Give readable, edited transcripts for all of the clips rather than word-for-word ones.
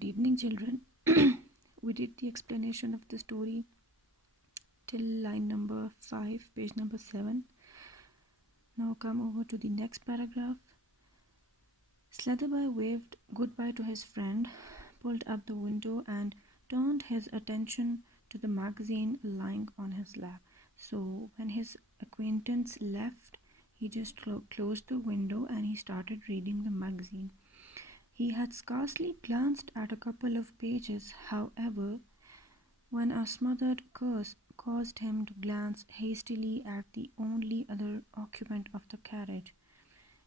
Good evening, children. We did the explanation of the story till line number 5, page number 7. Now come over to the next paragraph. Slatherby waved goodbye to his friend, pulled up the window, and turned his attention to the magazine lying on his lap. So when his acquaintance left, he just closed the window and he started reading the magazine. He had scarcely glanced at a couple of pages, however, when a smothered curse caused him to glance hastily at the only other occupant of the carriage.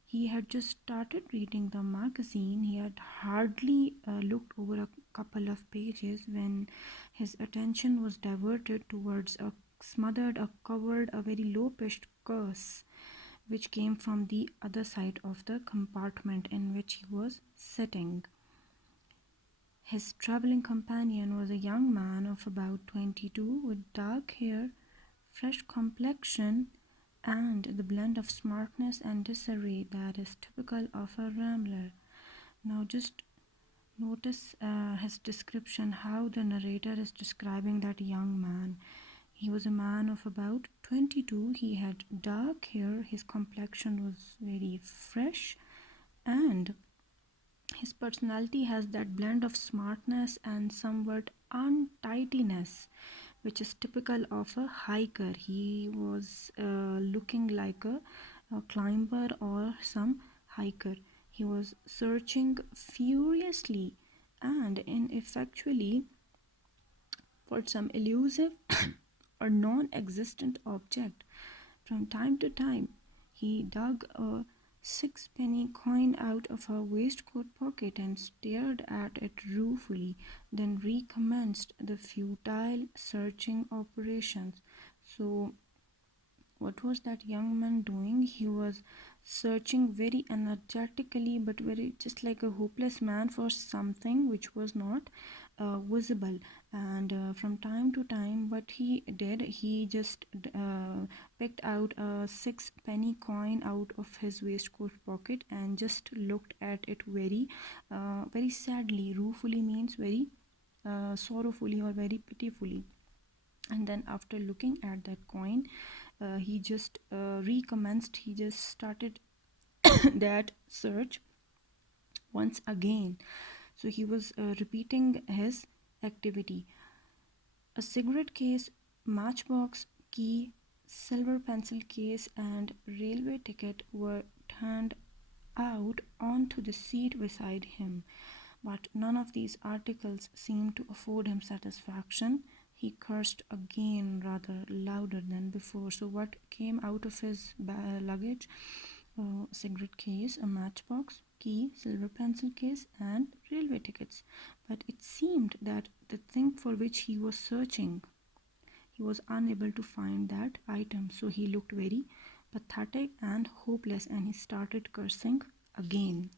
He had just started reading the magazine. He had hardly looked over a couple of pages when his attention was diverted towards a covered, a very low-pitched curse which came from the other side of the compartment in which he was sitting. His travelling companion was a young man of about 22 with dark hair, fresh complexion, and the blend of smartness and disarray that is typical of a rambler. Now just notice his description, how the narrator is describing that young man. He was a man of about 22. He had dark hair, his complexion was very fresh, and his personality has that blend of smartness and somewhat untidiness, which is typical of a hiker. He was looking like a climber or some hiker. He was searching furiously and ineffectually for some elusive or non-existent object. From time to time, he dug a sixpenny coin out of her waistcoat pocket and stared at it ruefully, then recommenced the futile searching operations. So, what was that young man doing? He was searching very energetically, but very just like a hopeless man for something which was not visible. And from time to time, what he did, he just picked out a six-penny coin out of his waistcoat pocket and just looked at it very sadly. Ruefully means very sorrowfully or very pitifully. And then after looking at that coin, he just recommenced. He just started that search once again. So he was repeating his activity. A cigarette case, matchbox, key, silver pencil case, and railway ticket were turned out onto the seat beside him, but none of these articles seemed to afford him satisfaction. He cursed again, rather louder than before. So what came out of his luggage? A cigarette case, a matchbox, key, silver pencil case, and railway tickets. But it seemed that the thing for which he was searching, he was unable to find that item. So he looked very pathetic and hopeless, and he started cursing again.